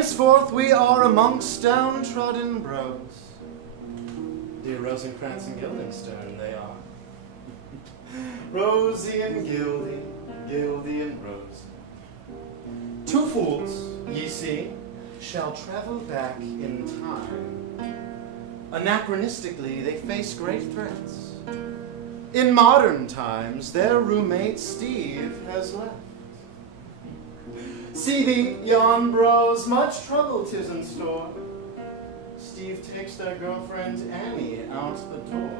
Henceforth we are amongst downtrodden bros. Dear Rosencrantz and Guildenstern, they are. Rosie and Guildy, Guildy and Rose. Two fools, ye see, shall travel back in time. Anachronistically, they face great threats. In modern times, their roommate Steve has left. See thee, yon bros, much trouble 'tis in store. Steve takes their girlfriend Annie out the door.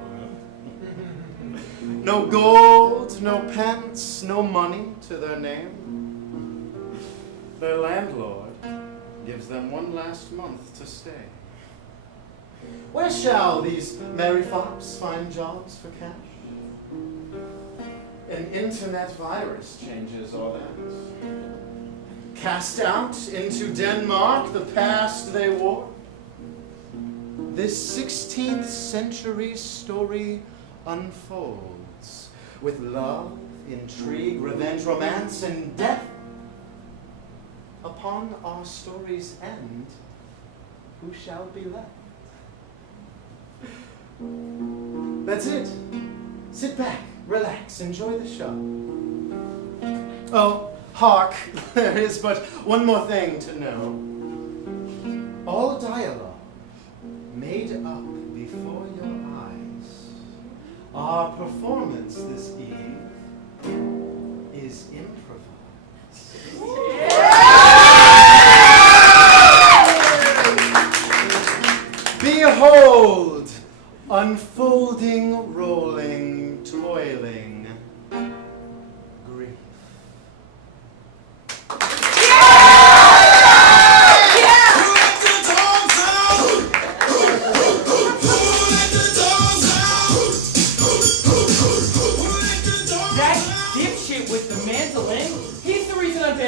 No gold, no pence, no money to their name. Their landlord gives them one last month to stay. Where shall these merry fops find jobs for cash? An internet virus changes all that. Cast out into Denmark the past they wore. This 16th century story unfolds with love, intrigue, revenge, romance, and death. Upon our story's end, who shall be left? That's it. Sit back, relax, enjoy the show. Oh, hark, there is but one more thing to know. All dialogue made up before your eyes. Our performance this eve is improvised. Behold, unfolding, rolling, toiling grief.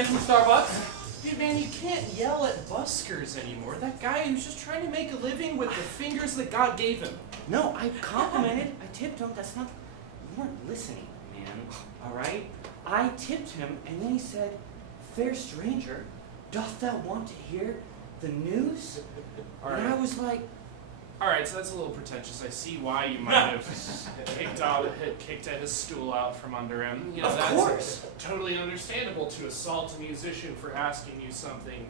From Starbucks. Dude, man, you can't yell at buskers anymore. That guy who's just trying to make a living with the fingers that God gave him. No, I complimented. I tipped him. That's not... You weren't listening, man. All right? I tipped him, and then he said, "Fair stranger, doth thou want to hear the news?" All right. And I was like... Alright, so that's a little pretentious. I see why you might have kicked at his stool out from under him. You know, of that's course. Totally understandable to assault a musician for asking you something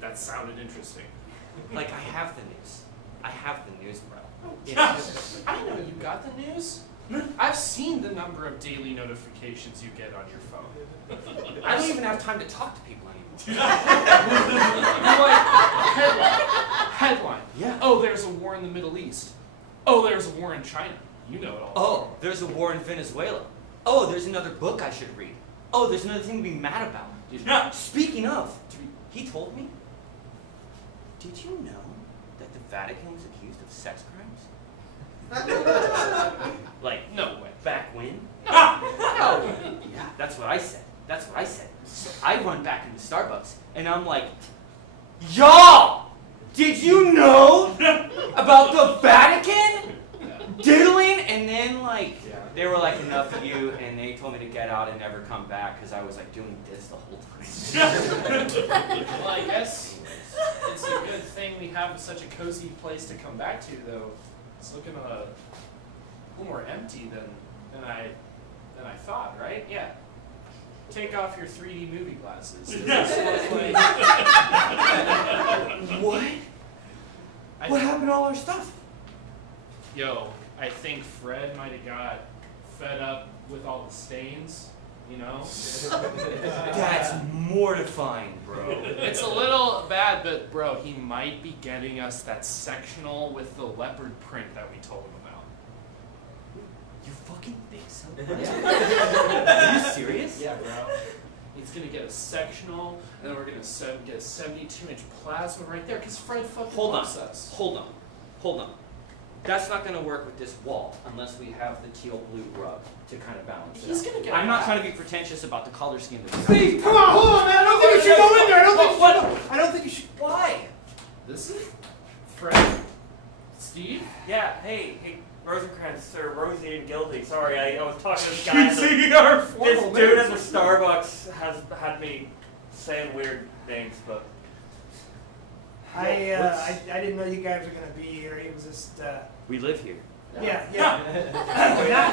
that sounded interesting. Like, I have the news. I have the news, bro. I know you got the news. I've seen the number of daily notifications you get on your phone. I don't even have time to talk to people anymore. You're like, headline. Yeah. Oh, there's a war in the Middle East. Oh, there's a war in China. You know it all. Oh, there's a war in Venezuela. Oh, there's another book I should read. Oh, there's another thing to be mad about. Speaking of, he told me, did you know that the Vatican was accused of sex crimes? Like, No way. back when? No. No. Yeah, that's what I said. That's what I said. So I run back into Starbucks, and I'm like, y'all, did you know about the Vatican? Diddling? And then, like, they were like, enough of you, and they told me to get out and never come back, because I was, like, doing this the whole time. Well, I guess it's a good thing we have such a cozy place to come back to, though. It's looking a little more empty than I thought, right? Yeah. Take off your 3D movie glasses. What? What happened to all our stuff? Yo, I think Fred might have got fed up with all the stains, you know? That's mortifying, bro. It's a little bad, but bro, he might be getting us that sectional with the leopard print that we told him about. You fucking think so? Are you serious? Yeah, bro. He's gonna get a sectional, and then we're gonna get a 72-inch plasma right there, because Fred fucking loves us. Hold on. That's not going to work with this wall unless we have the teal-blue rug to kind of balance it out. He's gonna get I'm not back. trying to be pretentious about the color scheme. Steve, come on, hold on, man. I don't think you should go in there. I don't think you should. Why? This is Fred. Steve? Yeah, hey, Rosencrantz, or Rosie and Guildy. Sorry, I was talking to this guy. Keep singing our This formal dude at names. the Starbucks has had me saying weird things, but I didn't know you guys were gonna be here. It was just. We live here. Yeah.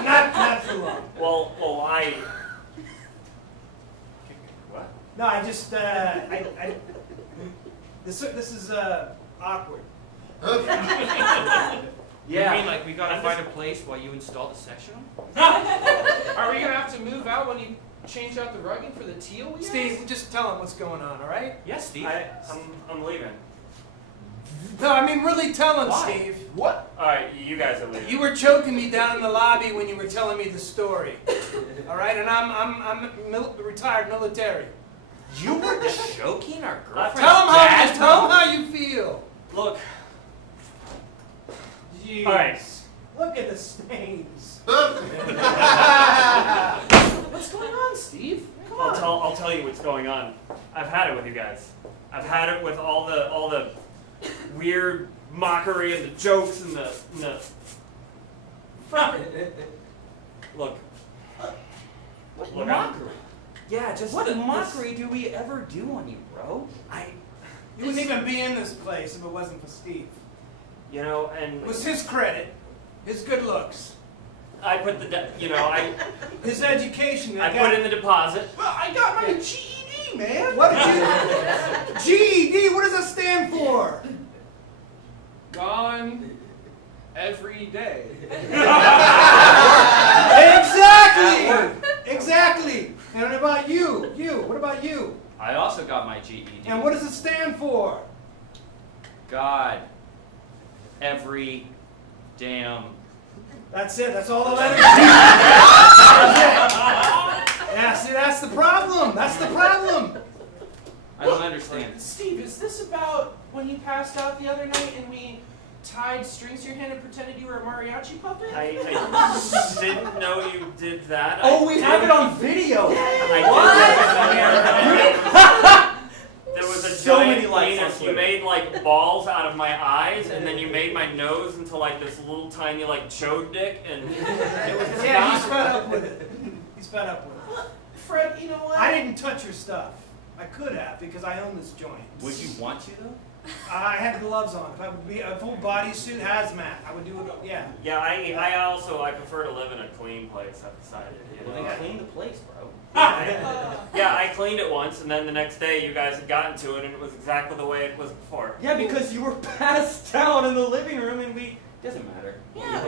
not for long. Well, I. What? No, I just. This is awkward. Yeah. You mean like we gotta find a place while you install the sectional? Are we gonna have to move out when you change out the rugging for the teal wheels? Steve, just tell him what's going on, all right? Yes, Steve. I'm leaving. No, I mean really tell him, Why? Steve. What? All right, you guys are leaving. You were choking me down in the lobby when you were telling me the story. All right, and I'm retired military. You were choking our girlfriend. Tell him how you feel. Look. Jeez. All right. Look at the stains. What's going on, Steve? Come on. I'll tell you what's going on. I've had it with you guys. I've had it with all the weird mockery and the jokes and the Look. What Look, mockery? Yeah, just What mockery do we ever do on you, bro? You wouldn't even be in this place if it wasn't for Steve. You know, and It was his credit, his good looks, I put his education. I put in the deposit. Well, I got my GED, man. What did you? GED. What does that stand for? Gone every day. Exactly. And what about you? What about you? I also got my GED. And what does it stand for? God. Every damn. That's it. That's all the letters. Yeah, see, that's the problem. That's the problem. I don't understand. Steve, is this about when you passed out the other night and we tied strings to your hand and pretended you were a mariachi puppet? I didn't know you did that. Oh, we have it on video. There was a So many giant likes on penis. You Twitter. made like balls out of my eyes, and then you made my nose into like this little tiny like chode dick, and it was just Yeah, he's not- fed up with it. He's fed up with it. Fred, you know what? I didn't touch your stuff. I could have because I own this joint. Would you want to though? I had gloves on. If I would be a full bodysuit hazmat, I would do it. Yeah. Yeah, I prefer to live in a clean place. I've decided. You Well, know? then clean the place, bro. Yeah, I cleaned it once, and then the next day you guys had gotten to it, and it was exactly the way it was before. Yeah, because you were passed out in the living room and we... Doesn't matter. Yeah.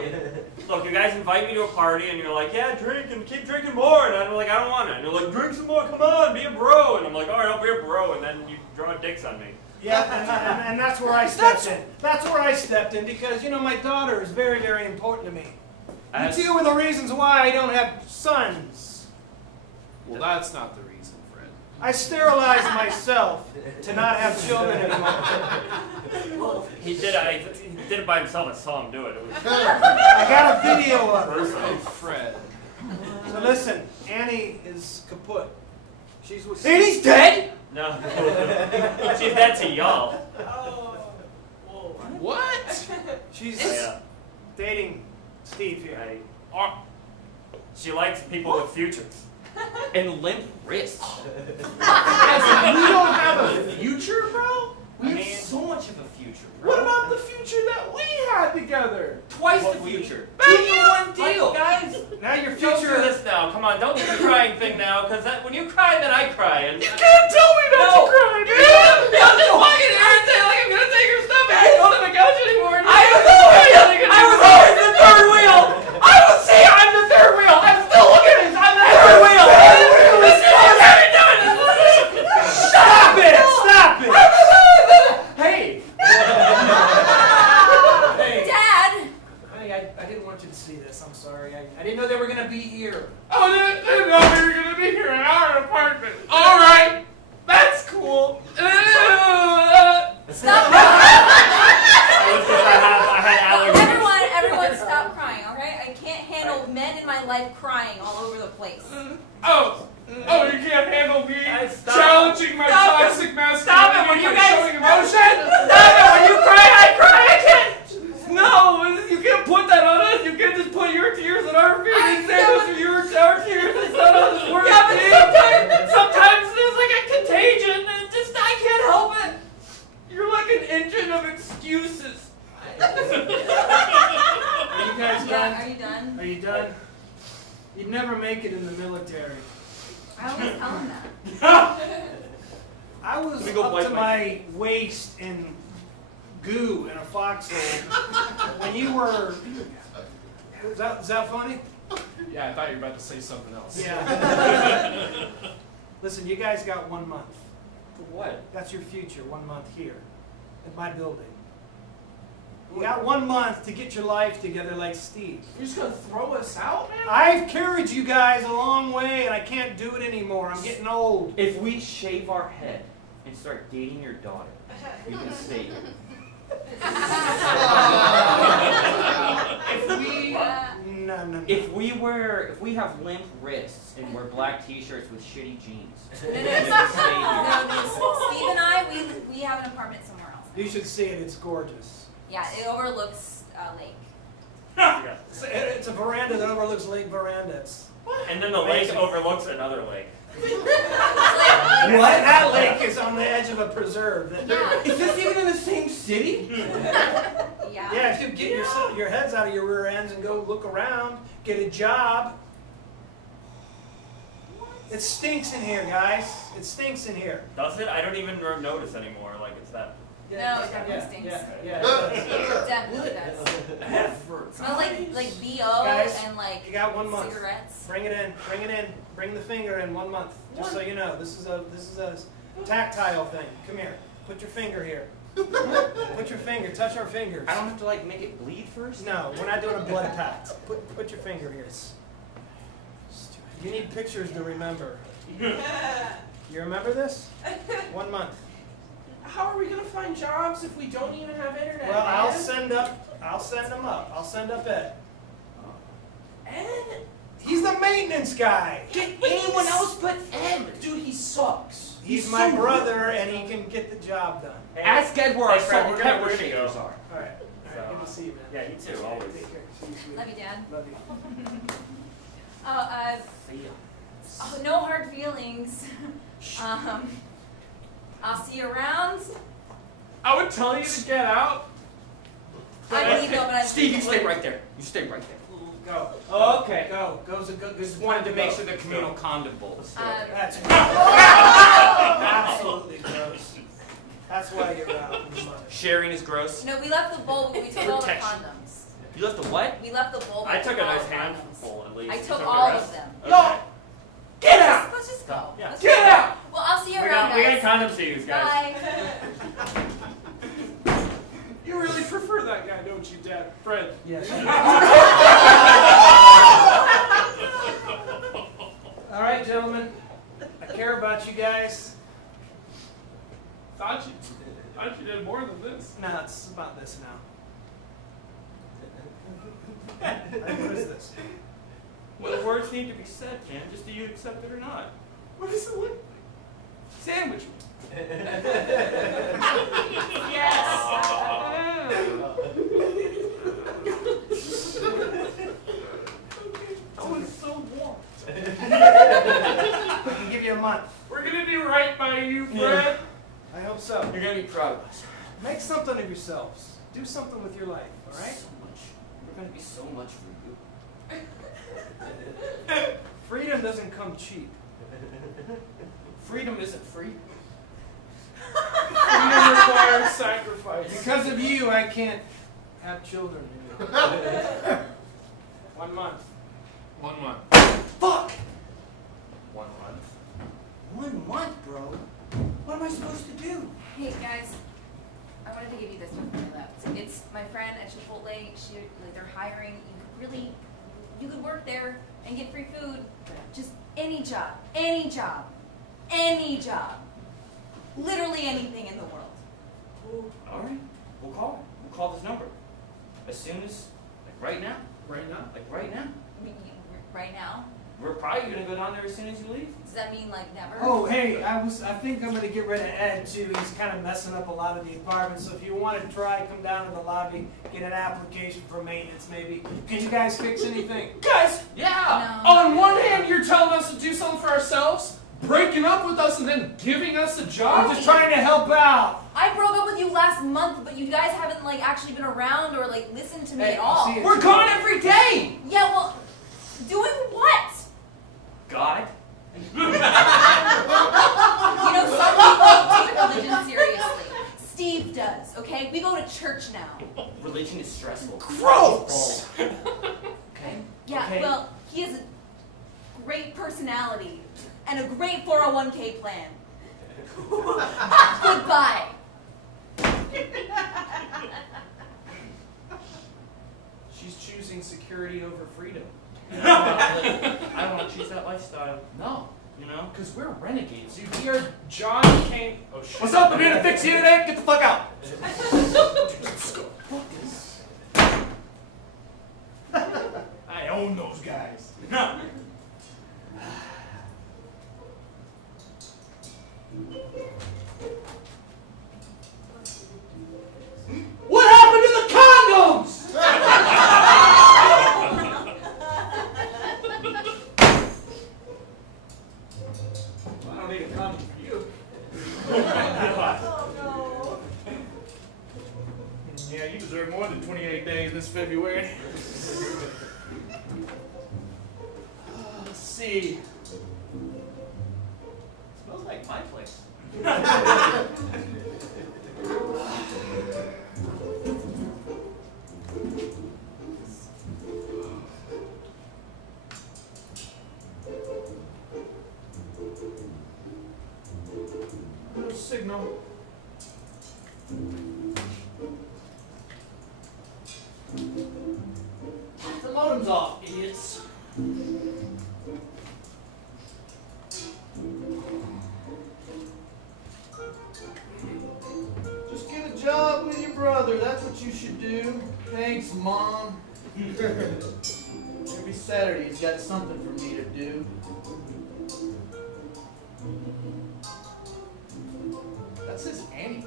Look, you guys invite me to a party, and you're like, yeah, drink and keep drinking more, and I'm like, I don't want it. And you're like, drink some more, come on, be a bro. And I'm like, all right, I'll be a bro, and then you draw dicks on me. Yeah, and that's where I stepped in. That's where I stepped in because, you know, my daughter is very, very important to me. As- You were the reasons why I don't have sons. Well, that's not the reason, Fred. I sterilized myself to not have children anymore. He did it by himself. I saw him do it. It was I got a video of it. Oh, Fred. So listen, Annie is kaput. She's with Annie's dead? no. She's dead to y'all. What? She's Yeah. dating Steve here. She likes people with futures. And limp wrists. As in, we don't have a future, bro? We I have mean- so much of a future, bro. What about the future that we had together? Twice What the we- future? Back Two for in- one deal. Like, guys, Now your don't do future. this now. Come on, don't do the crying thing now, because when you cry, then I cry. And You can't tell me not No. to cry, man! I'm just walking here and saying, like, I'm gonna take her stuff. I can't sit on the couch anymore. I was always the third wheel! I will say I'm the third wheel! I'm still looking at this! I'm the third wheel! Stop it! Stop it! Hey! Dad! Honey, I didn't want you to see this. I'm sorry. I didn't know they were going to be here. Oh, they didn't know we were gonna be here in our apartment. Alright! That's cool! Stop engine of excuses. Are you guys done? Are you done? Are you done? You'd never make it in the military. I always tell him that. I was Let me go up wipe to my waist in goo in a foxhole when you were. Is that funny? Yeah, I thought you were about to say something else. Yeah. Listen, you guys got 1 month. For what? That's your future. 1 month here at my building. You got 1 month to get your life together like Steve. You're just gonna throw us out, man? I've carried you guys a long way and I can't do it anymore. I'm getting old. If we shave our head and start dating your daughter, we can stay here. If we... No. If we have limp wrists and wear black t-shirts with shitty jeans, No, we can stay here. Steve and I, we have an apartment somewhere else. You should see it. It's gorgeous. Yeah, it overlooks a lake. Yeah. It's a veranda that overlooks Lake Veranda. And then the lake overlooks another lake. What? That lake is on the edge of a preserve. Yeah. Is this even in the same city? Yeah. Yeah, if you get your heads out of your rear ends and go look around, get a job. It stinks in here, guys. It stinks in here. Does it? I don't even notice anymore. Like it's that. No, it definitely stinks. Yeah, it does. It definitely does. It smells like BO Guys, and like you got 1 month. cigarettes. Bring it in. Bring it in. Bring the finger in 1 month. Just so you know, this is a tactile thing. Come here. Put your finger here. Put your finger. Touch our fingers. I don't have to like make it bleed first? No, we're not doing a blood pact. Put your finger here. You need pictures to remember. You remember this? 1 month. How are we gonna find jobs if we don't even have internet? Well, man? I'll send them up. I'll send up Ed. Ed? He's the maintenance guy. Get anyone else but Ed. Dude, he sucks. He's my brother, and he can get the job done. Ask Ed where our Hey, Fred, salt we're and gonna pepper go. shakers are. All right. Good to see you, man. Yeah, you too. Always. Take care. See you soon. Love you, Dad. Love you. See ya. No hard feelings. I'll see you around. I would tell you to get out. I believe though, but I Steve, you stay right there. You stay right there. Go. Okay. Go. Go's a good. Just wanted to make sure the communal condom bowl was still there. That's absolutely gross. That's why you're out. Sharing is gross. No, we left the bowl, but we took all the Protection. condoms. You left the what? We left the bowl. But I we took a all nice the condoms. handful at least. I You took the all rest? of them. Okay. Get out! Let's just go. Yeah. Let's Get just out! go. Well, I'll see you We around, got guys. condoms to use, guys. Bye. You really prefer that guy, don't you, Dad? Fred. Yes. All right, gentlemen. I care about you guys. Thought you did more than this. No, it's about this now. What is this? Well, the words need to be said, Ken. Just do you accept it or not? What does it look like? Sandwich. Oh, it's so warm. I can give you a month. We're gonna do right by you, Fred. I hope so. You're gonna be proud of us. Make something of yourselves. Do something with your life, all right? So much. We're gonna be so much for you. Freedom doesn't come cheap. Freedom isn't free. Freedom requires sacrifice. Because of you, I can't have children anymore. 1 month. 1 month. Fuck! 1 month. 1 month, bro. What am I supposed to do? Hey guys, I wanted to give you this before I left. It's my friend at Chipotle. They're hiring. You could work there and get free food. Just any job, any job, any job. Literally anything in the world. All right. We'll call her. We'll call this number. As soon as, like right now. Right now? Like right now. Right now. We're probably gonna go down there as soon as you leave. Does that mean like never? Oh, hey, I think I'm gonna get rid of Ed too. He's kind of messing up a lot of the apartments. So if you want to try, come down to the lobby, get an application for maintenance maybe. Can you guys fix anything? Guys, Yeah. No. on one hand, you're telling us to do something for ourselves, breaking up with us and then giving us a job? I'm just trying to help out. I broke up with you last month, but you guys haven't like actually been around or like listened to me Hey, at all. see, We're gone every day! Yeah, well, doing what? God? You know, some people take religion seriously. Steve does, okay? We go to church now. Religion is stressful. Gross! Okay? Yeah, Okay. well, he has a great personality and a great 401k plan. Goodbye. She's choosing security over freedom. I don't want to choose that lifestyle. No, You know? because we're renegades. Dude, we are John Kane. Oh shit. What's up? I'm here to fix you today. Get the fuck out. Let's go. I own those guys. No. What happened to the condoms? I don't need a condom for you. Yeah, you deserve more than 28 days this February. Let's see. Smells like my place. No signal. The modem's off, idiots. Just get a job with your brother. That's what you should do. Thanks, Mom. Every Saturday he's got something for me to do. That says Annie.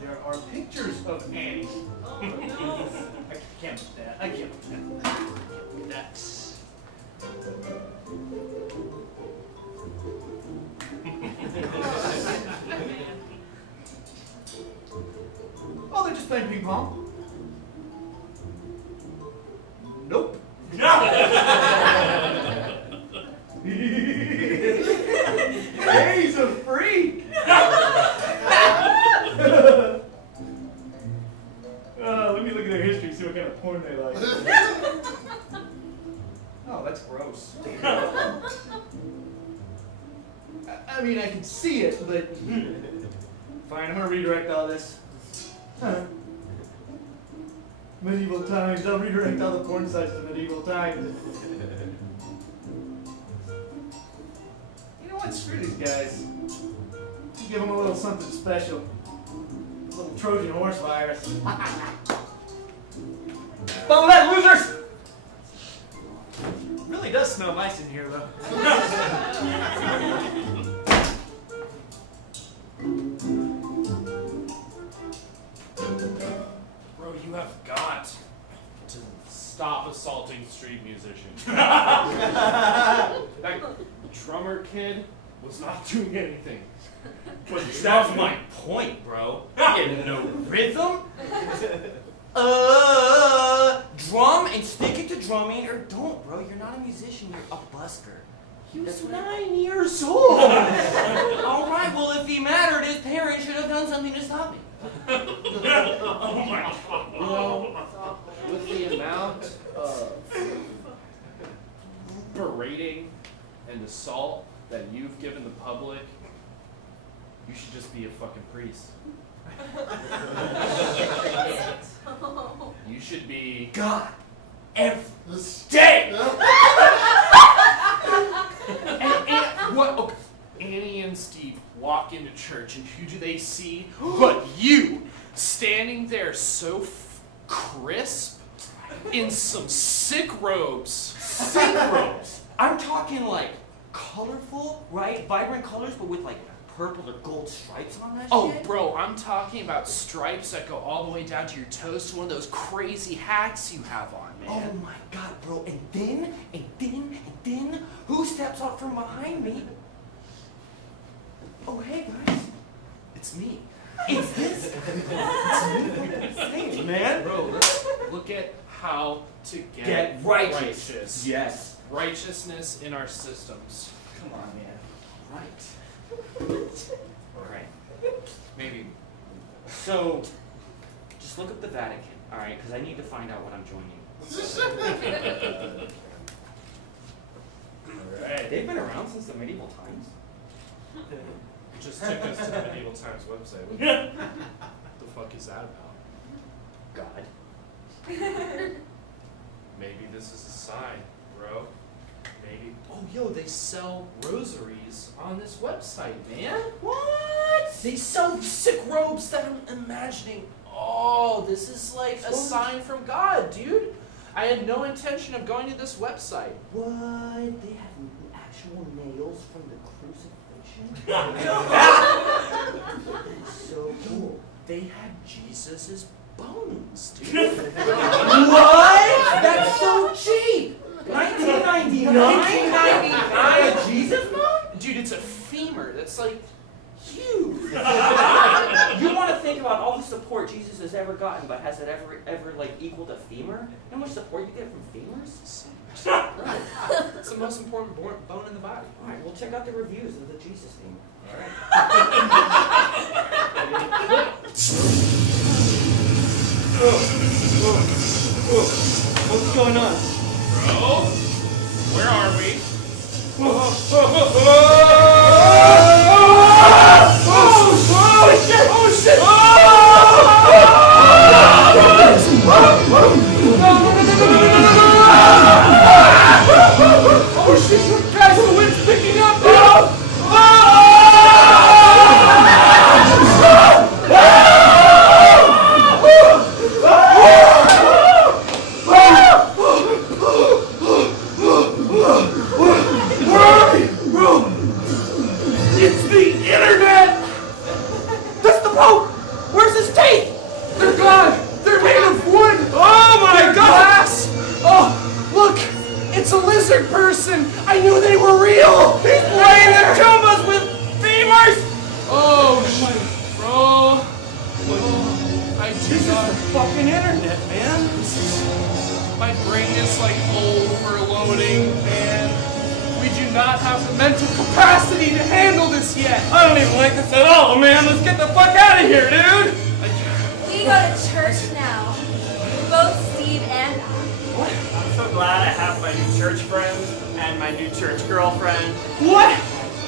There are pictures of Annie. I can't do that. I can't do that. Oh, they're just playing ping pong. Nope. Hey, he's a freak. Let me look at their history, see what kind of porn they like. Oh, that's gross. I mean, I can see it, but fine. I'm gonna redirect all this. Medieval times. I'll redirect all the porn sites to medieval times. You know what? Screw these guys. Give them a little something special. A little Trojan horse virus. Follow that, losers! Really does smell nice in here, though. Bro, you have got to stop assaulting street musicians. That drummer kid was not doing anything. That's my point, bro. You get no rhythm. Drum and stick it to drumming, or don't, bro. You're not a musician. You're a busker. He was That's 9 years old. All right. Well, if he mattered, his parents should have done something to stop him. Oh my god. You know, with the amount of berating and assault that you've given the public, you should just be a fucking priest. You should be God, every day. and what? Okay. Annie and Steve walk into church, and who do they see but you, standing there so crisp in some sick robes. Sick robes. I'm talking like colorful, right? Vibrant colors, but with like purple or gold stripes on that Oh, shit? bro, I'm talking about stripes that go all the way down to your toes to one of those crazy hats you have on, Oh man. my god, bro. And then, who steps out from behind me? Oh, hey, guys. It's me. It's this. Thanks, man. Bro, look at how to Get righteous. Yes. Righteousness in our systems. Come on, man. Right. Alright. Maybe. So, just look up the Vatican, alright? Because I need to find out what I'm joining. Alright. They've been around since the medieval times. Just took us to the Medieval Times website. What the fuck is that about? God. Maybe this is a sign, bro. Maybe. Oh, yo, they sell rosaries on this website, man. What? They sell sick robes that I'm imagining. Oh, this is like a sign from God, dude. I had no intention of going to this website. What? They have actual nails from the crucifixion? That's so cool. They had Jesus's bones, dude. What? That's so cheap! 1999? 1999? A Jesus bone? Dude, it's a femur. That's like huge. You want to think about all the support Jesus has ever gotten, but has it ever like equaled a femur? How much support you get from femurs? Right. It's the most important bone in the body. All right, well check out the reviews of the Jesus femur. All right. What's going on? Bro, where are we? Oh shit! Oh shit! Guys, the wind's picking up, bro! It's the internet! That's the Pope! Where's his teeth? They're gone! They're made of wood! Oh my god! Oh, look! It's a lizard person! I knew they were real! He's playing the tumbas with femurs! Oh shit, bro. I do This not... This is the fucking internet, man! My brain is like overloading, man. We do not have the mental capacity to handle this yet. I don't even like this at all, man! Let's get the fuck out of here, dude! We go to church now. Both Steve and I. I'm so glad I have my new church friends and my new church girlfriend. What?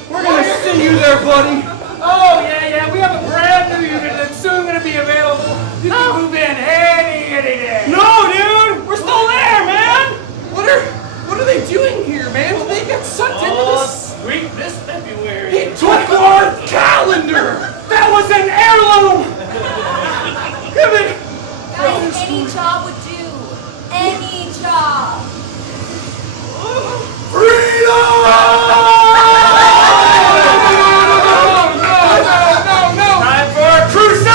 We're gonna see you there, buddy! Oh, yeah, we have a brand new unit that's soon going to be available. You can move in any day. No, dude! We're still there, man! What are they doing here, man? Did they get sucked into this? Sweet this February. He took our calendar! That was an heirloom! Come in! Guys, any job would do. Any job. Time for a crusade!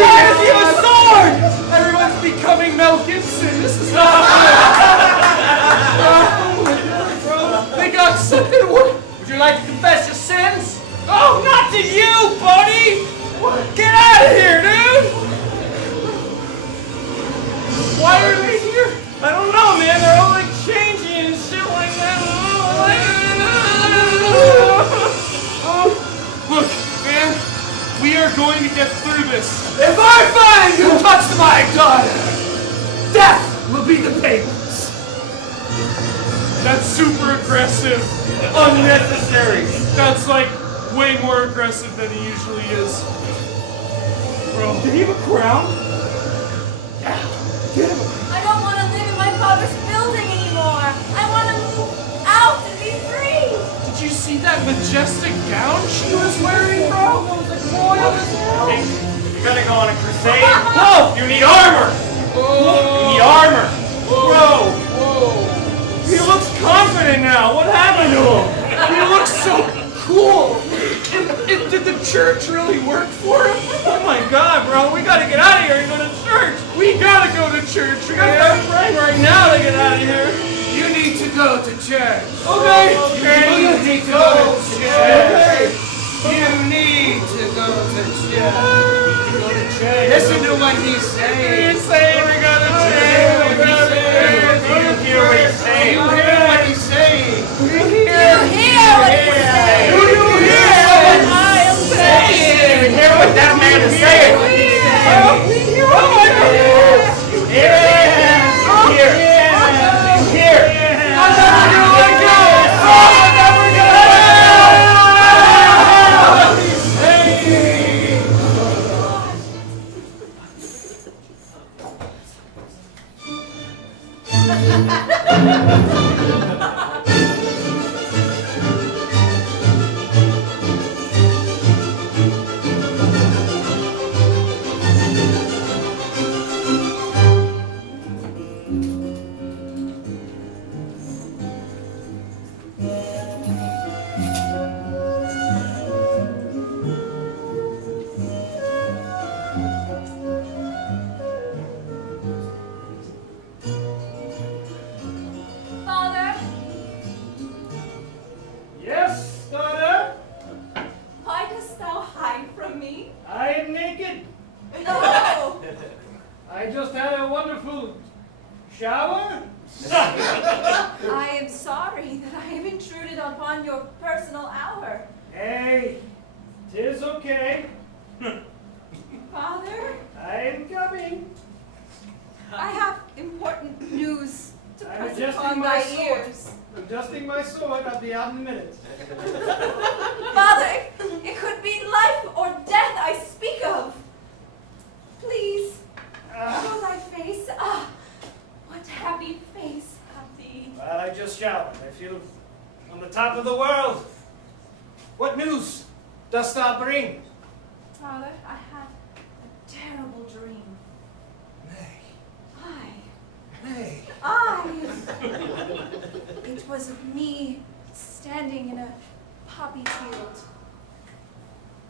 Yes, you have a sword! Everyone's becoming Mel Gibson. This is not bro. They got something. What? Would you like to confess your sins? Oh, not to you, buddy! Get out of here, dude! Why are they here? I don't know, man. They're all like changing and shit like that. Look, man. We are going to get through this. If I find you touched my daughter, death will be the papers. That's super aggressive. Unnecessary. That's like way more aggressive than he usually is. Bro. Did he have a crown? I don't want to live in my father's building anymore. I want to move out and be free. Did you see that majestic gown she was wearing, bro? It was like royal as hell. Hey, if you're gonna go on a crusade, you need armor! You need armor! Bro, Whoa. he looks confident now. What happened to him? He looks so cool. church really work for him? Oh my god, bro, we gotta get out of here and go to church. We gotta go to church. We gotta start praying right now to get out of here. You need to go to church. Okay. You need to go to church. You need to go to church. Listen to what he's saying. He's saying we gotta church. We gotta church. Do you hear what he's saying? You hear what he's saying. Do you hear what he's saying? Do you hear what I am saying? You hear what that man is saying? Oh my god. You hear it? Here. Here. I'm never gonna let go. I'm never gonna let Father, Yes, daughter. why dost thou hide from me? I am naked. No! I just had a wonderful shower. I am sorry that I have intruded upon your personal hour. Hey, 'tis okay. Father, I am coming. I have important news to I'm press adjusting upon my thy sword. ears. Adjusting my sword. I'll be out in a minute. Father, it could be life or death I speak of. Please, show thy face. Ah, what happy face hath thee. Well, I just showered. I feel on the top of the world. What news dost thou bring? Father, I had a terrible dream. Nay, I, nay. it was of me standing in a poppy field.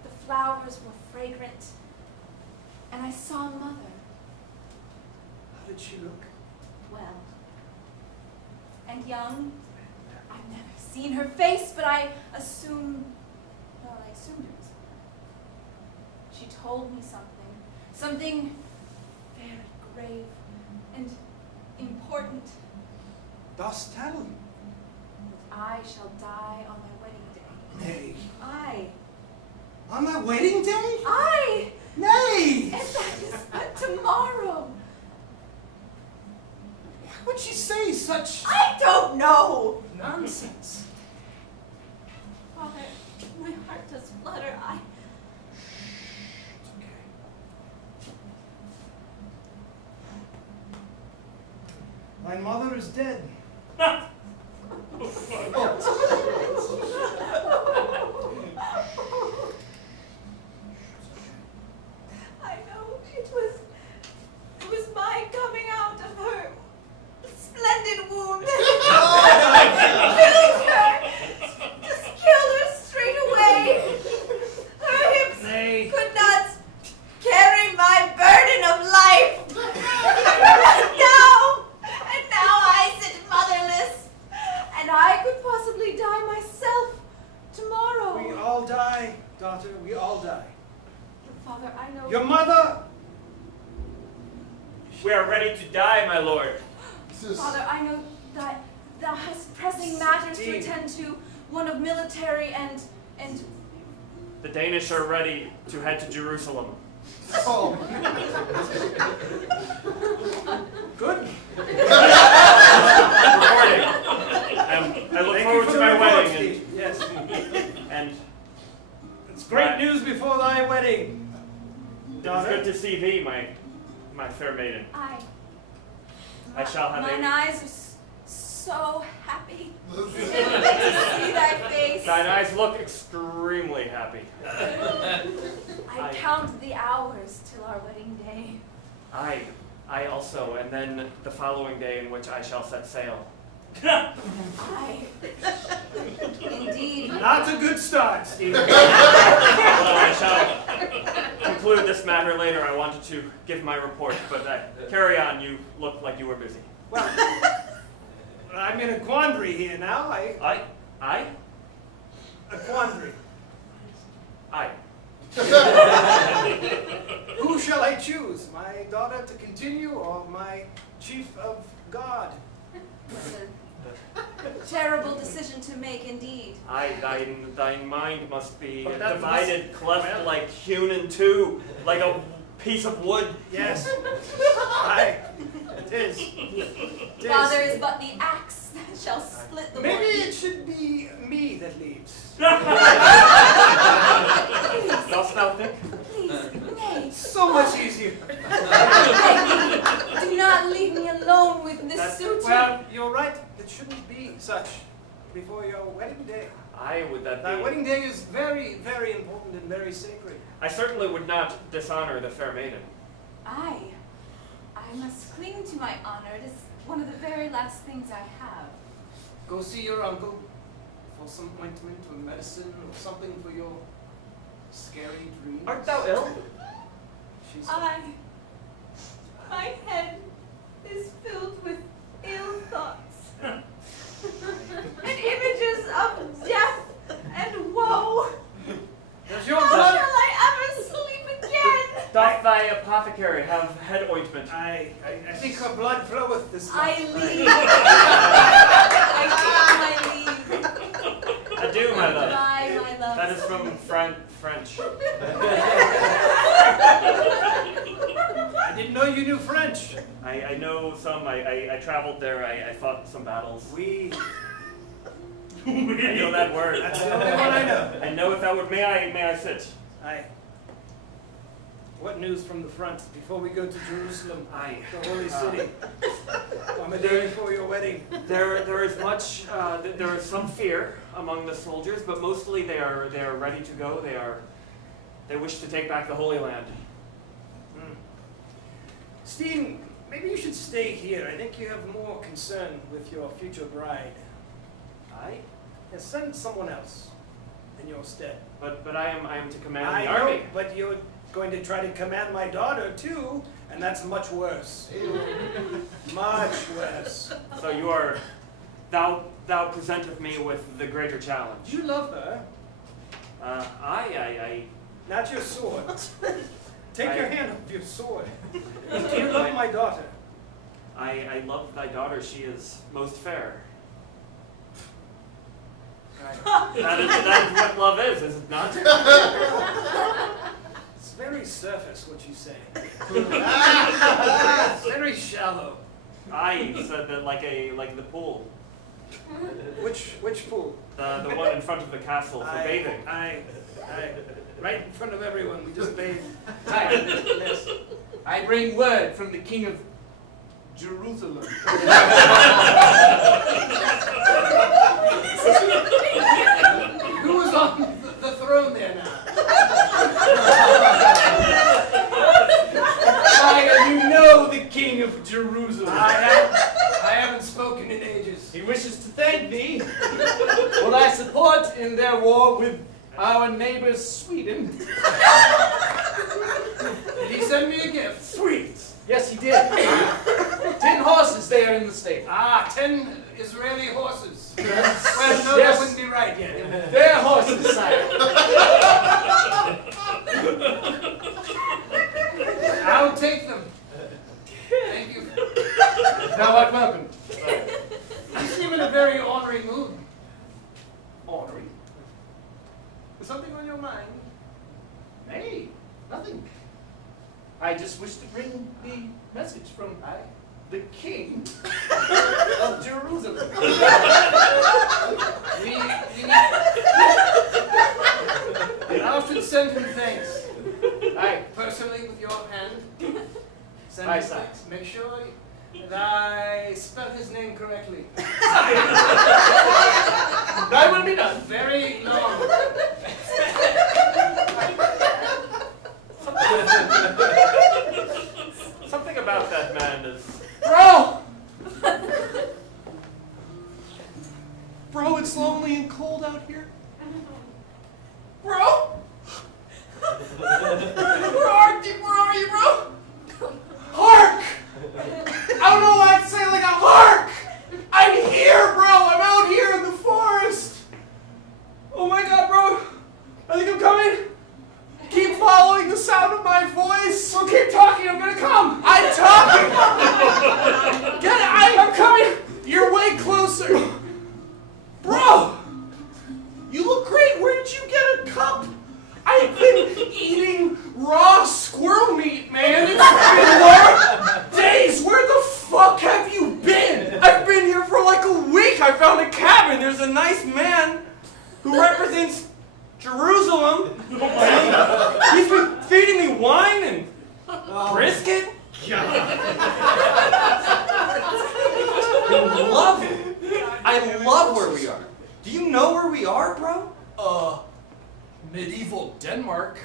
The flowers were fragrant, and I saw Mother. How did she look? Well, and young. I've never seen her face, but I assumed it. She told me something very grave and important. Dost tell? That I shall die on my wedding day. Nay. I. On my wedding day? I! Nay! And that is but tomorrow. Why would she say such I don't know! nonsense? Father, my heart does flutter. It's okay. My mother is dead. I know it was my coming out of her splendid womb that killed her. Just killed her straight away. Her hips Nay. could not carry my burden of life. And now I sit motherless, and I could possibly die myself tomorrow. We all die, daughter. We all die. Father, I know. Your mother. We are ready to die, my lord. Father, I know that thou hast pressing matters to attend to, one of military and The Danish are ready to head to Jerusalem. Oh. Good. Reporting. I look Thank you forward for to the my report, wedding. Steve. Yes. And It's great news before thy wedding. it's Daughter. good to see thee, my fair maiden. I shall have mine a... eyes are so happy to see thy face. Thine eyes look extremely happy. I count the hours till our wedding day. I also, and then the following day in which I shall set sail. Aye. Indeed. Not a good start, Stephen. I shall conclude this matter later. I wanted to give my report, but carry on. You look like you were busy. Well, I'm in a quandary here now. I? A quandary. I. Who shall I choose? My daughter to continue or my chief of guard? It's a terrible decision to make, indeed. Thine mind must be But that divided, must- cleft well- like hewn in two, like a piece of wood. Yes. Aye. It is. It is. Father is but the axe that shall split the Maybe wood. it should be me that leaves. Dost thou think? Please, nay. So much easier. Beg you, do not leave me alone with this suitor. Well, you're right. It shouldn't be such before your wedding day. Would that Thy be? wedding day is very, very important and very sacred. I certainly would not dishonor the fair maiden. I must cling to my honor. It is one of the very last things I have. Go see your uncle for some ointment or medicine or something for your scary dreams. Art thou ill? She said. My head is filled with ill thoughts and images of death and woe. Does your How blood? shall I ever sleep again? Doth thy apothecary have head ointment? I think her blood floweth this I month. leave. I leave. Adieu, my love. Goodbye, my love. That is from French. I didn't know you knew French. I know some. I traveled there. I fought some battles. We. I know that word. That's the only one I know. I know if that word. May I sit? What news from the front before we go to Jerusalem, Aye. the holy city? On the day before your wedding. There is much. There is some fear among the soldiers, but mostly they are ready to go. They wish to take back the Holy Land. Steen, maybe you should stay here. I think you have more concern with your future bride. Aye. And send someone else in your stead. But I am to command I the know, army. but you're going to try to command my daughter too, and that's much worse. Much worse. So you are. Thou presenteth me with the greater challenge. Do you love her? I. Not your sword. Take your hand off your sword. Do you love my daughter? I love thy daughter. She is most fair. Right. That is what love is it not? It's very surface what you say. Very shallow. I said that like the pool, Which pool? the one in front of the castle for bathing. Right in front of everyone, we just bathe. Yes. I bring word from the king of Jerusalem. Who is on the throne there now? You know the king of Jerusalem. I haven't spoken in ages. He wishes to thank thee for thy support in their war with our neighbors Sweden. Did he send me a gift? Swedes. Yes, he did. 10 horses there in the stable. 10 Israeli horses. Well, no, Yes. that wouldn't be right yet. Their horses, sire. I'll take them. Thank you. Thou art welcome. You seem in a very ornery mood. Ornery. Is something on your mind? Nay, nothing. I just wish to bring the message from the king of Jerusalem. Thou should send him thanks. Aye. Personally, with your hand. Send Aye, him sir. thanks. Make sure that I spell his name correctly. That will be done. Very long. Something about that man is. Bro! the sound of my voice? Well, keep talking, I'm gonna come. I'm talking! I'm coming! You're way closer. Bro! You look great. Where did you get a cup? I've been eating raw squirrel meat, man. It's been days. Where the fuck have you been? I've been here for like a week. I found a cabin. There's a nice man who represents Jerusalem. He's been feeding me wine and brisket. I love it. I love where we are. Do you know where we are, bro? Medieval Denmark.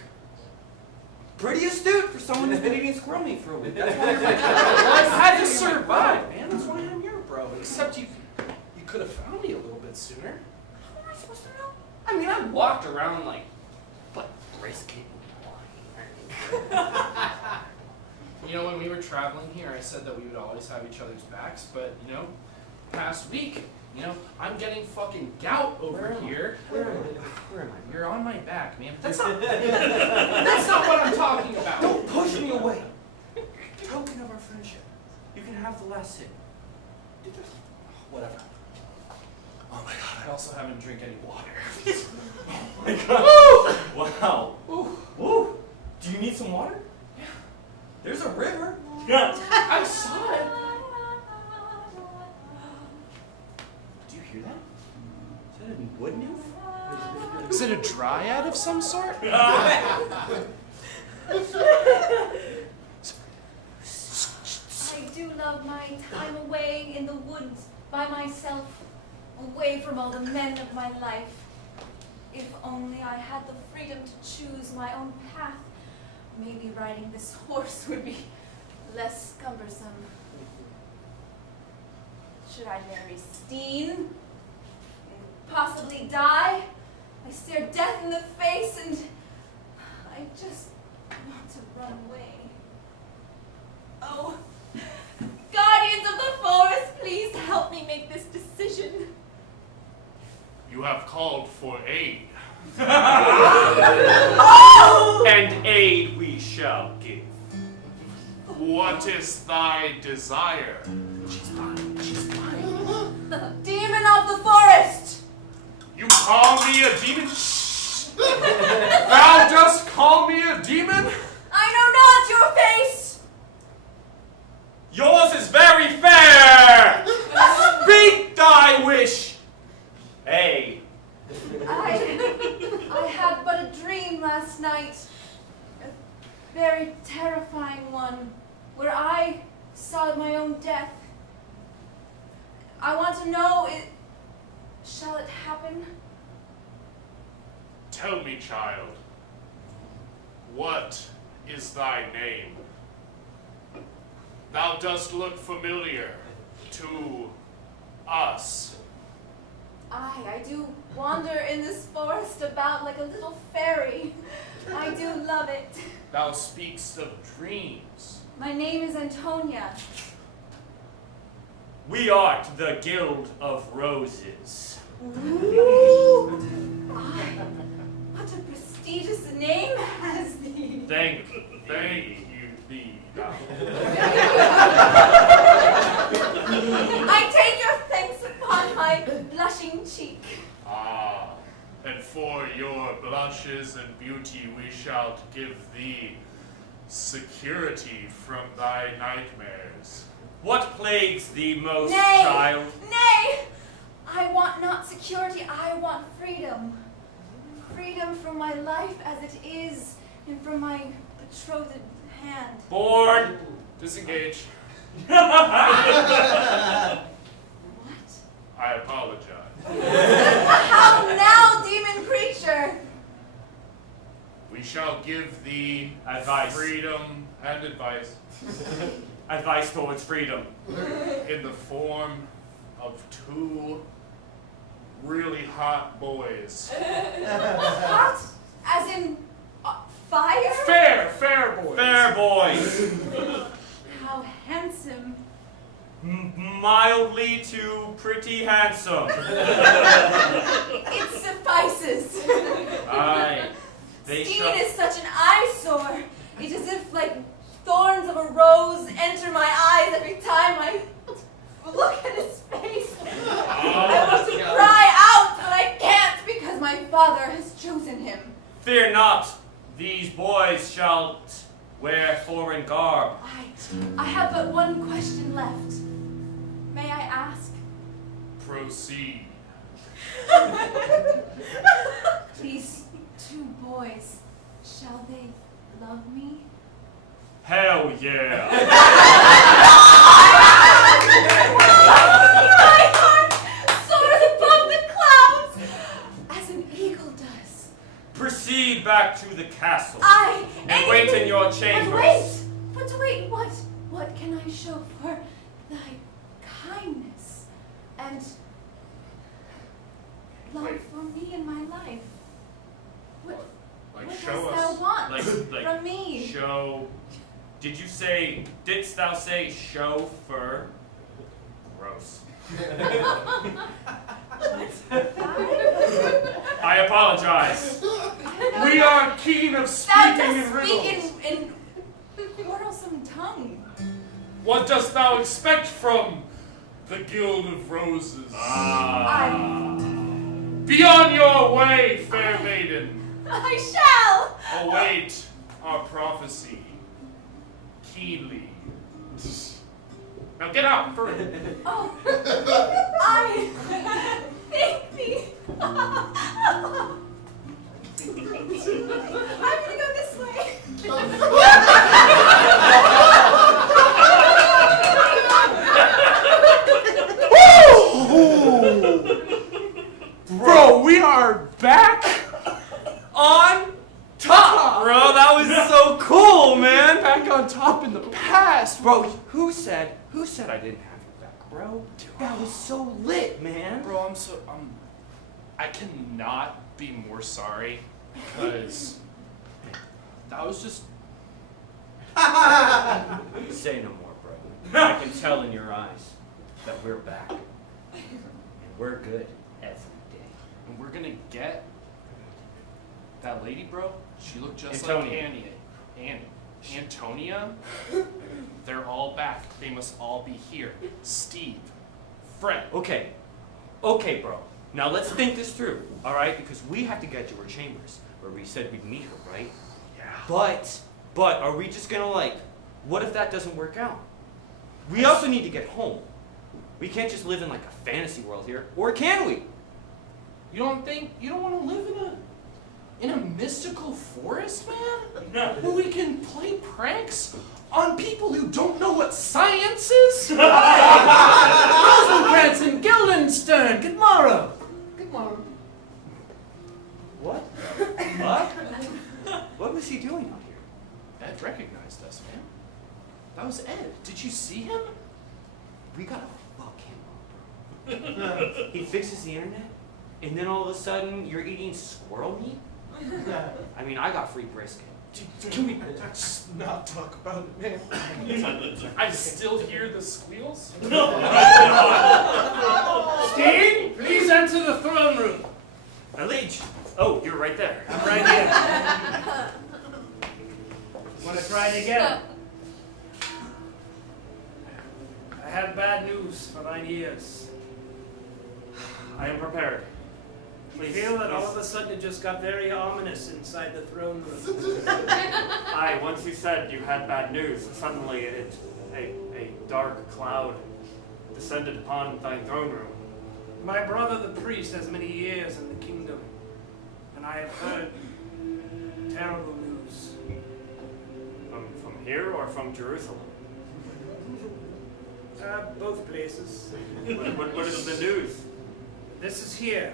Pretty astute for someone who's been eating squirrel meat for a week. That's why you're my I've had to survive, man. That's why I'm here, bro. Except you could have found me a little bit sooner. How am I supposed to know? I mean, I walked around like, brisket and wine. You know, when we were traveling here, I said that we would always have each other's backs, but, you know, past week, you know, I'm getting fucking gout over here. Where am I? You're on my back, man. That's not what I'm talking about. Don't push me away. Token of our friendship. You can have the last sip. Whatever. Oh my god, I also haven't drank any water. Oh my god. Wow. Ooh. Do you need some water? Yeah. There's a river. I saw it. Do you hear that? Is that a wood nymph? Is it a dryad of some sort? I do love my time away in the woods by myself, away from all the men of my life. If only I had the freedom to choose my own path, maybe riding this horse would be less cumbersome. Should I marry Steen? And possibly die? I stare death in the face and I just want to run away. Oh, guardians of the forest, please help me make this decision. You have called for aid. Oh! And aid we shall give. What is thy desire? Demon of the forest! You call me a demon? Thou dost call me a demon? I know not your face! Yours is very fair! Speak thy wish! Hey. I had but a dream last night. A very terrifying one, where I saw my own death. I want to know, shall it happen? Tell me, child, what is thy name? Thou dost look familiar to us. I do wander in this forest about like a little fairy. I do love it. Thou speakst of dreams. My name is Antonia. We art the Guild of Roses. Ooh! What a prestigious name has thee. Thank you thee. I take your thanks upon my blushing cheek. Ah, and for your blushes and beauty we shall give thee security from thy nightmares. What plagues thee most, Nay, child? nay! I want not security, I want freedom. Freedom from my life as it is, and from my betrothed hand. Bored. Disengage. What? I apologize. How now, demon creature? We shall give thee Advice. freedom and advice Advice towards freedom. in the form of two really hot boys. Hot? As in fire? Fair boys. Fair boys. How handsome. Mildly to pretty handsome. It suffices. Aye. They Steen shall. is such an eyesore. boys shall wear foreign garb. I have but one question left. May I ask? Proceed. These two boys, shall they love me? Hell yeah. My heart soars above the clouds as an eagle does. Proceed back to the castle. And wait in your chambers. But wait, what can I show for thy kindness and love Wait. for me in my life? What Show dost us. thou want Like from me? show. Didst thou say chauffeur? Gross. I apologize. We are keen of Thou speaking in dost riddles. speak in quarrelsome tongue. What dost thou expect from the Guild of Roses? Be on your way, fair maiden. I shall! Await our prophecy keenly. Now get out, hurry. Oh, I thank thee. I'm gonna go this way. Bro, we are back On top, bro. That was so cool, man. back on top in the past, Bro, who said I didn't have your back, bro? That was so lit, man. Bro, I cannot be more sorry because that was just. Say no more, bro. I can tell in your eyes that we're back. And we're good every day. And we're gonna get that lady, bro. She looked just Antonia. like Antonia. They're all back. They must all be here. Steve, Fred. Okay, bro. Now let's think this through, all right? Because we have to get to her chambers, where we said we'd meet her, right? Yeah. But are we just gonna what if that doesn't work out? We also need to get home. We can't just live in like a fantasy world here, or can we? You don't want to live in a mystical forest, man? No. Where we can play pranks on people who don't know what science is? Rosencrantz and Guildenstern, good morrow. Good morrow. What? What? What was he doing out here? Ed recognized us, man. That was Ed. Did you see him? We gotta fuck him up, bro. He fixes the internet, and then all of a sudden you're eating squirrel meat? I mean, I got free brisket. Can we just not talk about it, man? I still hear the squeals. Steve, please enter the throne room. My liege. Oh, you're right there. I'm right here. Want to try it again? I have bad news for thine ears. I am prepared. I feel that all of a sudden it just got very ominous inside the throne room. Once you said you had bad news, suddenly a dark cloud descended upon thy throne room. My brother the priest has many years in the kingdom, and I have heard terrible news. From here or from Jerusalem? Both places. What is the news? This is here.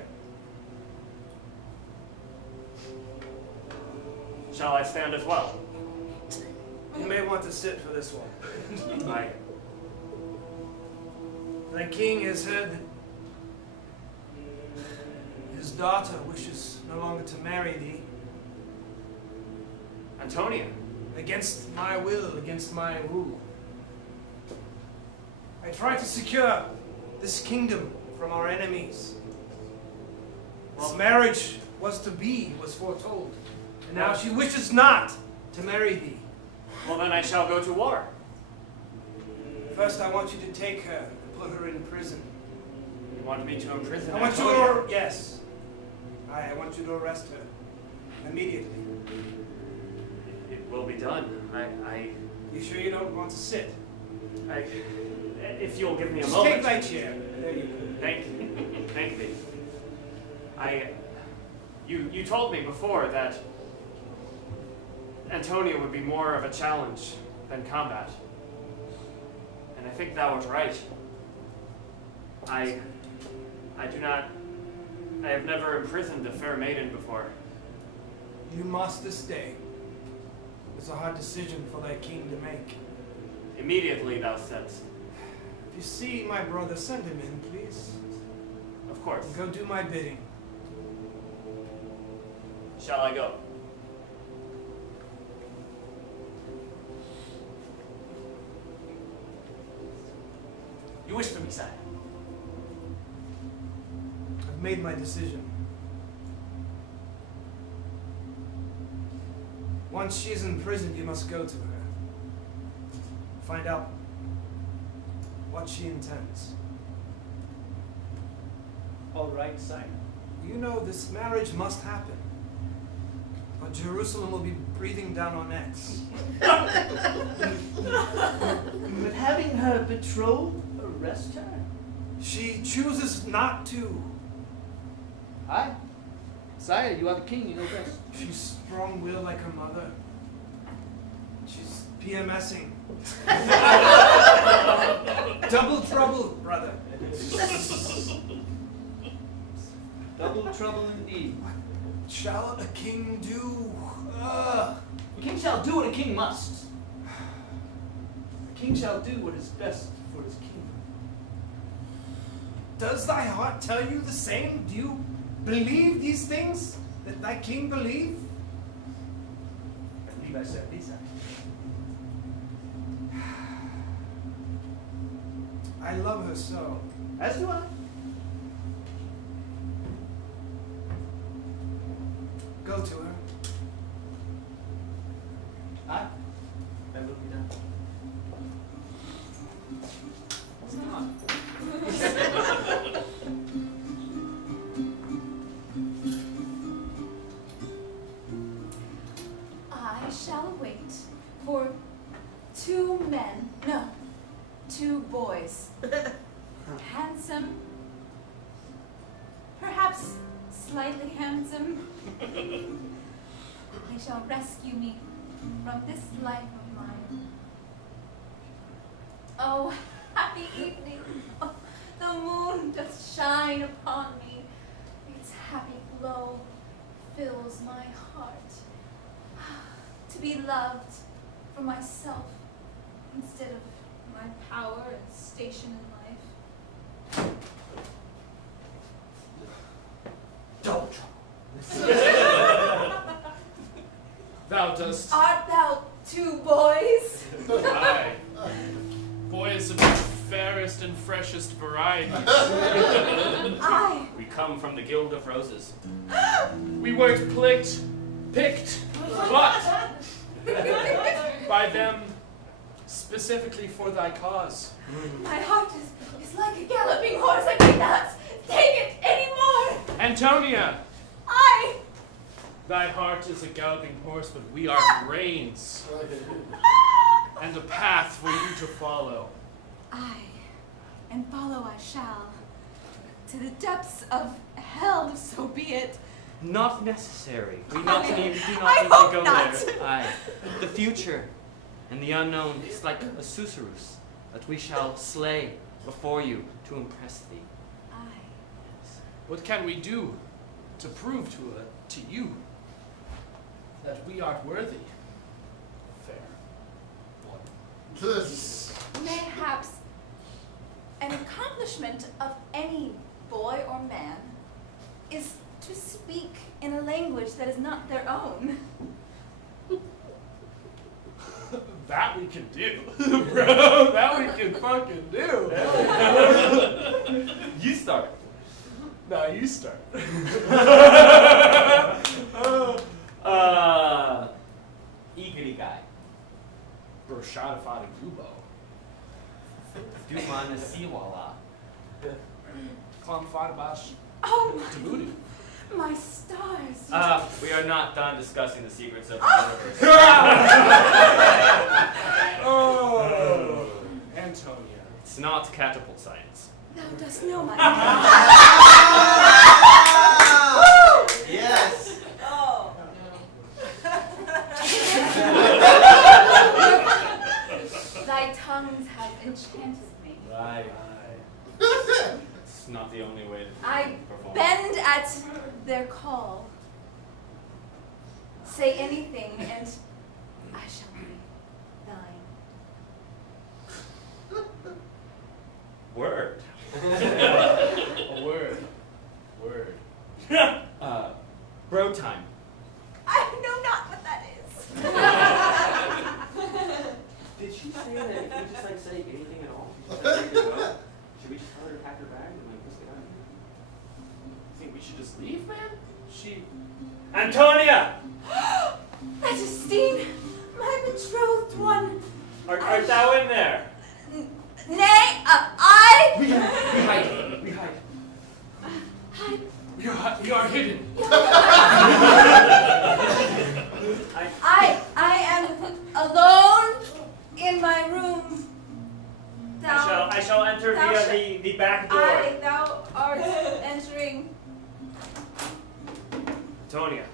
Shall I stand as well? You may want to sit for this one. I The king has heard that his daughter wishes no longer to marry thee. Antonia. Against my will, against my rule. I tried to secure this kingdom from our enemies. This marriage was to be, was foretold. And now she wishes not to marry thee. Well, then I shall go to war. First, I want you to take her and put her in prison. You want me to imprison I want you Antonia? to, yes. I want you to arrest her immediately. done. You sure you don't want to sit? If you'll give me a Just moment. take thy chair. There you go. Thank thee. You told me before that Antonia would be more of a challenge than combat. And I think thou art right. I have never imprisoned a fair maiden before. You must this day. It's a hard decision for thy king to make. Immediately thou saidst. If you see my brother, send him in, please. Of course. And go do my bidding. Shall I go? You wish for me, sire? I've made my decision. Once she's in prison, you must go to her. Find out what she intends. All right, sire. You know this marriage must happen. But Jerusalem will be breathing down our necks. But having her betrothed arrest her? She chooses not to. Aye. Sire, you are the king, you know best. She's strong-willed like her mother. She's PMSing. Double trouble, brother. Double trouble indeed. What shall a king do? A king shall do what a king must. A king shall do what is best for his kingdom. Does thy heart tell you the same? Do you believe these things that thy king believe? I believe I said these. I love her so. As do I. Go to her. Aye. That will be done. Come on. I shall wait for two boys. Handsome, perhaps slightly handsome. They shall rescue me from this life of mine. Oh, happy evening. Oh, the moon doth shine upon me. Its happy glow fills my heart. To be loved for myself instead of my power and station in life. Double trouble. Thou dost. Art thou two boys? Aye. Boys of the fairest and freshest variety. Aye. We come from the Guild of Roses. We weren't picked, but by them specifically for thy cause. My heart is like a galloping horse. I cannot take it anymore. Antonia, Aye. thy heart is a galloping horse, but we are reins and a path for you to follow. Aye, and follow I shall. To the depths of hell, so be it. Not necessary. We do I not need to hope go not. there. Aye. The future and the unknown is like a susurrus that we shall slay before you to impress thee. Aye. What can we do to prove to you that we are worthy? Fair one. Mayhaps an accomplishment of any boy or man is to speak in a language that is not their own. That we can do, bro. That we can fucking do. You start. No, you start. Eagerly guy. Broshada fada gubo. Duman siwala. Klam fada bash. Oh, Tabudu. my stars. We are not done discussing the secrets of the universe. does know my Yes. Oh. Thy tongues have enchanted me. Right. It's not the only way to I perform. bend at their call. Say anything, and I shall be thine. Word. A word. Word. Bro time. I know not what that is. Did she say that if we just like say anything at all, she's ready to go? Should we just tell her to pack her bag and like let's get out of here? Think we should just leave, man? She. Antonia! Majesty, my betrothed one. Art thou in there? Nay, We hide. We are hidden. I am alone in my room. I shall enter via the back door. Thou art entering. Antonia.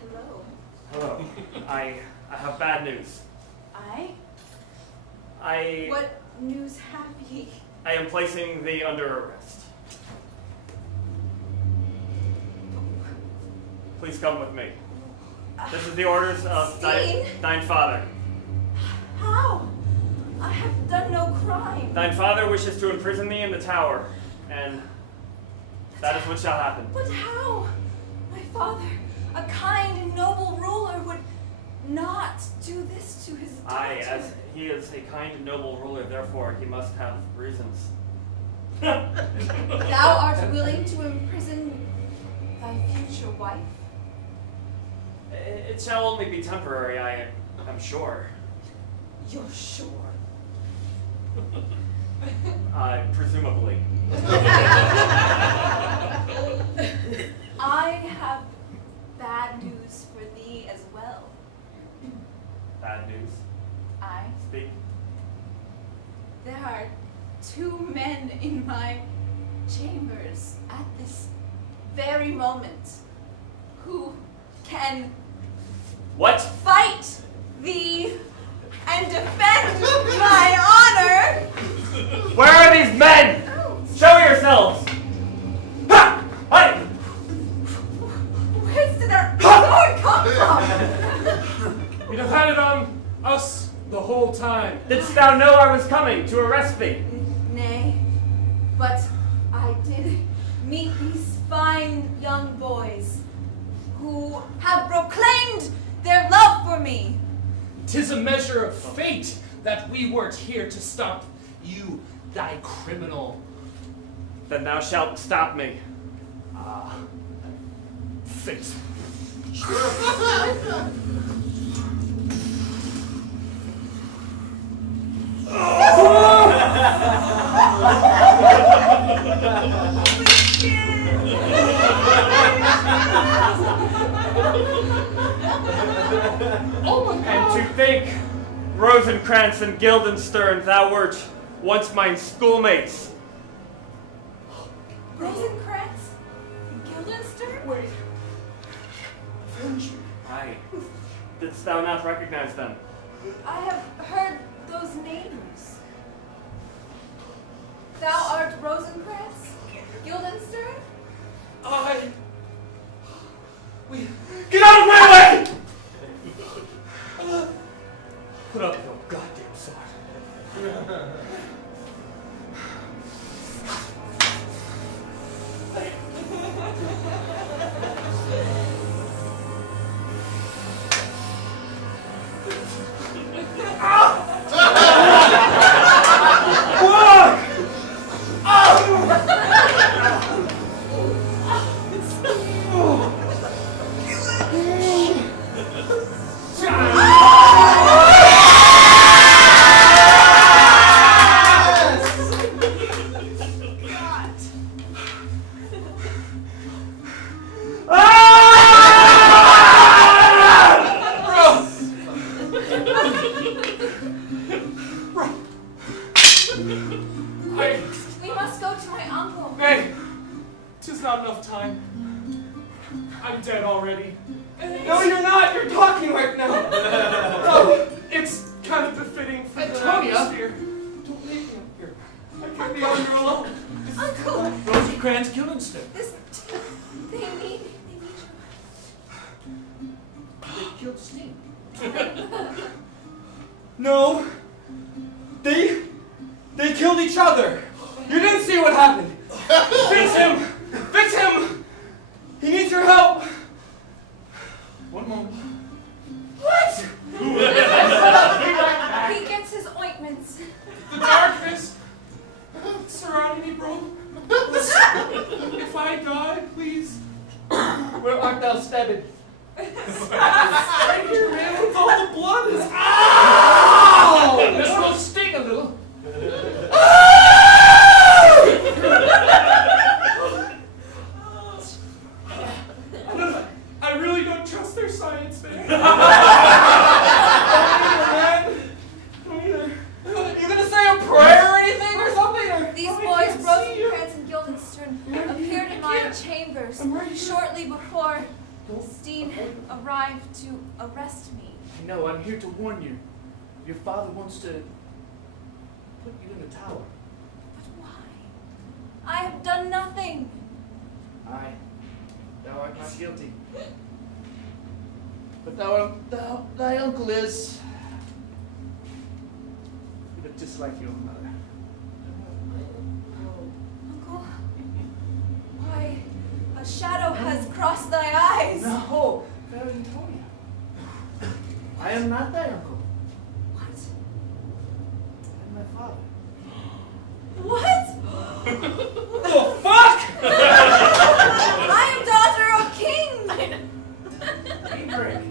Hello. Hello. I have bad news. What news have ye? I am placing thee under arrest. Please come with me. This is the orders of thine father. How? I have done no crime. Thine father wishes to imprison thee in the tower, and that is what shall happen. But how? My father, a kind and noble ruler, would not do this to his daughter. Aye, as he is a kind and noble ruler, therefore he must have reasons. Thou art willing to imprison thy future wife? It shall only be temporary, I am sure. You're sure? Presumably. I have bad news for thee as well. Bad news. Aye. Speak. There are 2 men in my chambers at this very moment who can fight thee and defend my honor. Where are these men? Show yourselves! Ha! Hi! Where did their sword come from? We'd have had it on us the whole time. Didst thou know I was coming to arrest thee? Nay, but I did meet these fine young boys who have proclaimed their love for me. 'Tis a measure of fate that we weren't here to stop you, thy criminal. Then thou shalt stop me. Fate. And to think, Rosencrantz and Guildenstern, thou wert once mine schoolmates. Rosencrantz? Guildenstern? Wait. Aye. Didst thou not recognize them? I have heard those names. Thou art Rosencrantz? Guildenstern? Get out of my way! Put up your goddamn sword. already. No, you're not. You're talking right now. No, it's kind of befitting for the Antonia? atmosphere. Don't leave me up here. I can't be on here alone. Uncle, Rosencrantz Guildenstern. this they need They killed Sting. No. They killed each other. You didn't see what happened. Fix him! Fix him! He needs your help. One moment. What? He gets his ointments. The darkness surrounding me, bro. If I die, please. Where art thou stabbed? Right here, man, with all the blood is. Ow! This will sting a little. I really don't trust their science, man. Don't either. You gonna say a prayer or anything or something? Or? These Oh, I boys, can't see you. Rosencrantz and Guildenstern, appeared in my chambers shortly before Steen arrived to arrest me. No, I'm here to warn you. Your father wants to put you in the tower. But why? I have done nothing. Aye, thou art not guilty. But thy uncle is. You look just like your mother. Uncle, why, a shadow has crossed thy eyes. No, fair Antonia. I am not thy uncle. What? I'm my father. What? The fuck? I am daughter of King. Edric.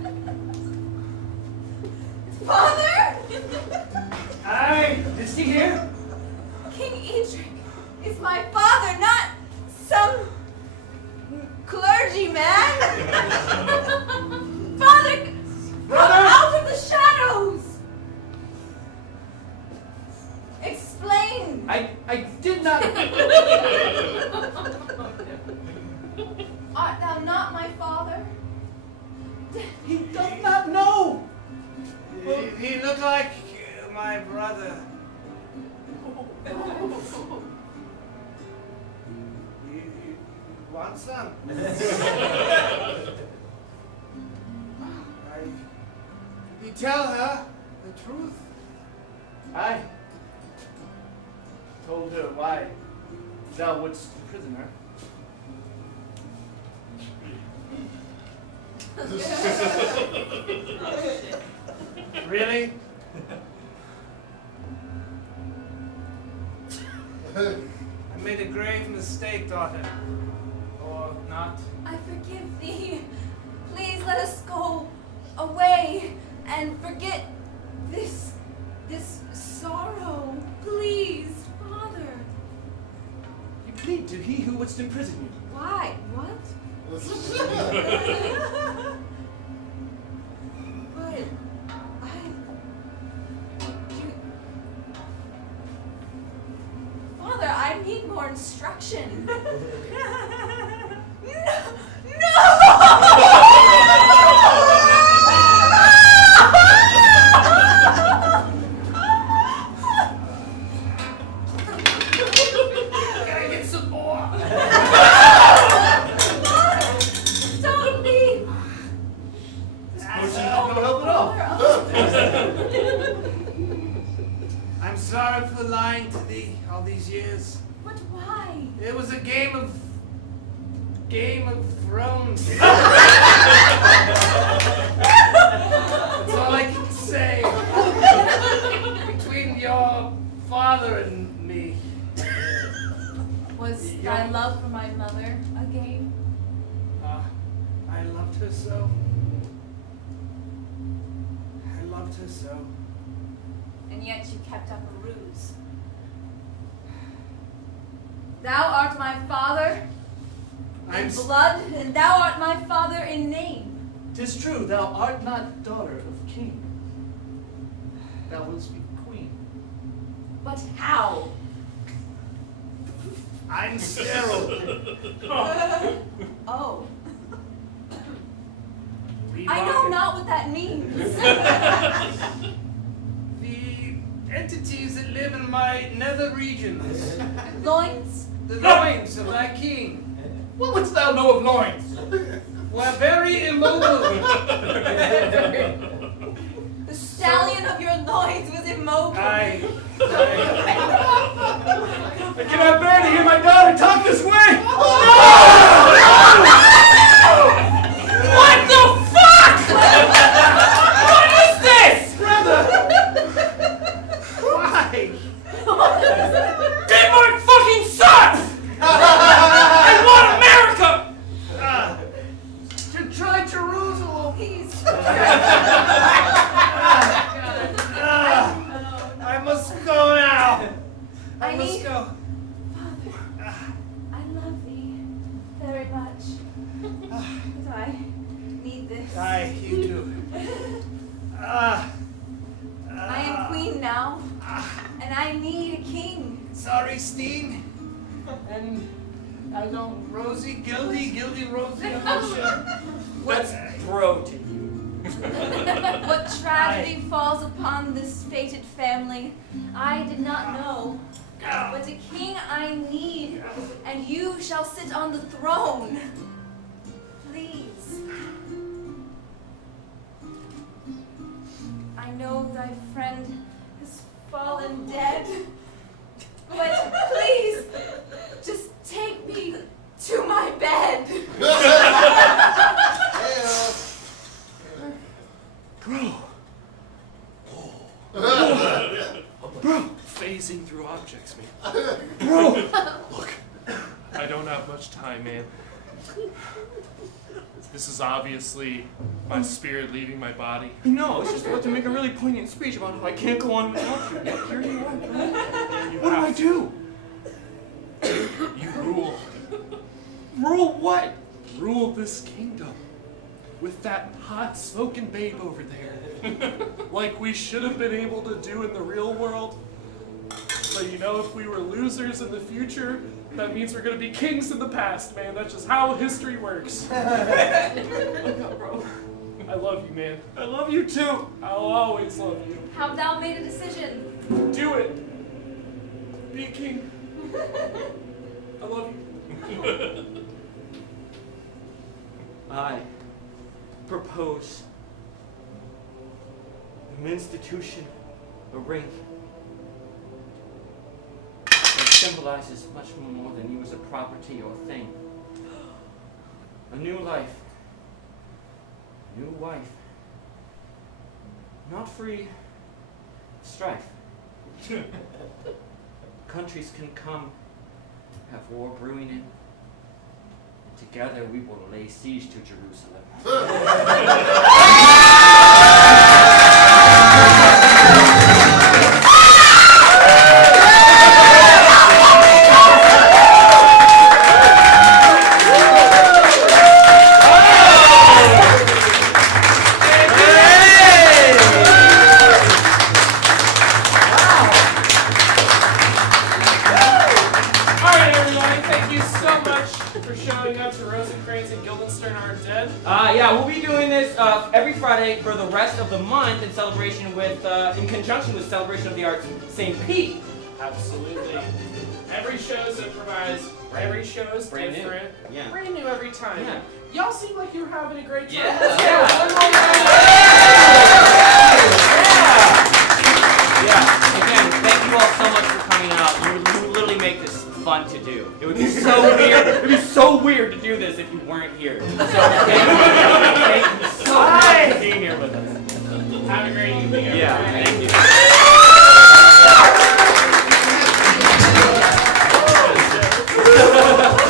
Father? Aye, is he here? King Edric is my father, not some clergyman. Father, come out of the shadows. Explain. I did not. Art thou not my father? He does not know. He looked like my brother. You want some? You tell her the truth. I told her why thou wouldst imprison her. Really? I made a grave mistake, daughter. Or not. I forgive thee. Please let us go away and forget this sorrow. Please, Father. You plead to he who wouldst imprison you. Why? What? But Father, I need more instruction. Can I get some more? Don't leave. Potion no help at all. I'm sorry for lying to thee all these years. But why? It was a Game of Thrones. That's all I can say. Between your father and me. Was thy love for my mother a game? I loved her so. I loved her so. And yet you kept up a ruse. Thou art my father in blood, and thou art my father in name. 'Tis true, thou art not daughter of king. Thou wilt be queen. But how? I'm sterile. Oh. I know not what that means. The entities that live in my nether regions. Loins? The loins of thy king. What wouldst thou know of loins? Were very immobile. The stallion of your loins was immobile. I cannot bear to hear my daughter talk this way! What the fuck?! What is this?! Brother! Why? Denmark fucking sucks! I want America! To try Jerusalem. Please. I must go now. I must need- go. Father, I love thee very much. But I need this. Aye, you do. I am queen now, and I need a king. Sorry, Steen. And I don't Rosie, Guildy, Rosie, I'm not sure. What's bro to you? What tragedy falls upon this fated family, I did not know. But a king I need, and you shall sit on the throne. Please. I know thy friend has fallen dead, but please, just take me to my bed. Bro! Phasing through objects, man. Bro! Look, I don't have much time, man. This is obviously my spirit leaving my body. No, I was just about to make a really poignant speech about how I can't go on without you. Yet here you are. What do I do? You rule. Rule what? Rule this kingdom. With that hot smoking babe over there. Like we should have been able to do in the real world. But you know, if we were losers in the future, that means we're gonna be kings in the past, man. That's just how history works. Look up, bro. I love you, man. I love you too. I'll always love you. Have thou made a decision? Do it. Be a king. I love you. I propose an institution, a ring, that symbolizes much more than you as a property or thing. A new life, a new wife, not free of strife. Countries can come, have war brewing in. Together we will lay siege to Jerusalem. Showing up to Rosencrantz and Guildenstern Are Dead. Yeah, we'll be doing this every Friday for the rest of the month in celebration with, in conjunction with Celebration of the Arts St. Pete. Absolutely. Every show's improvised. Every show's Brand new. different. Yeah. Brand new every time. Yeah. Y'all seem like you're having a great time. Yeah. Let's go. Yeah. One more round. Yeah. Again, thank you all so much for coming out. You literally make this fun to do. It would be so weird. It would be so weird to do this if you weren't here. So thank you so much for being here with us. Have a great evening, everybody. Yeah. Thank you.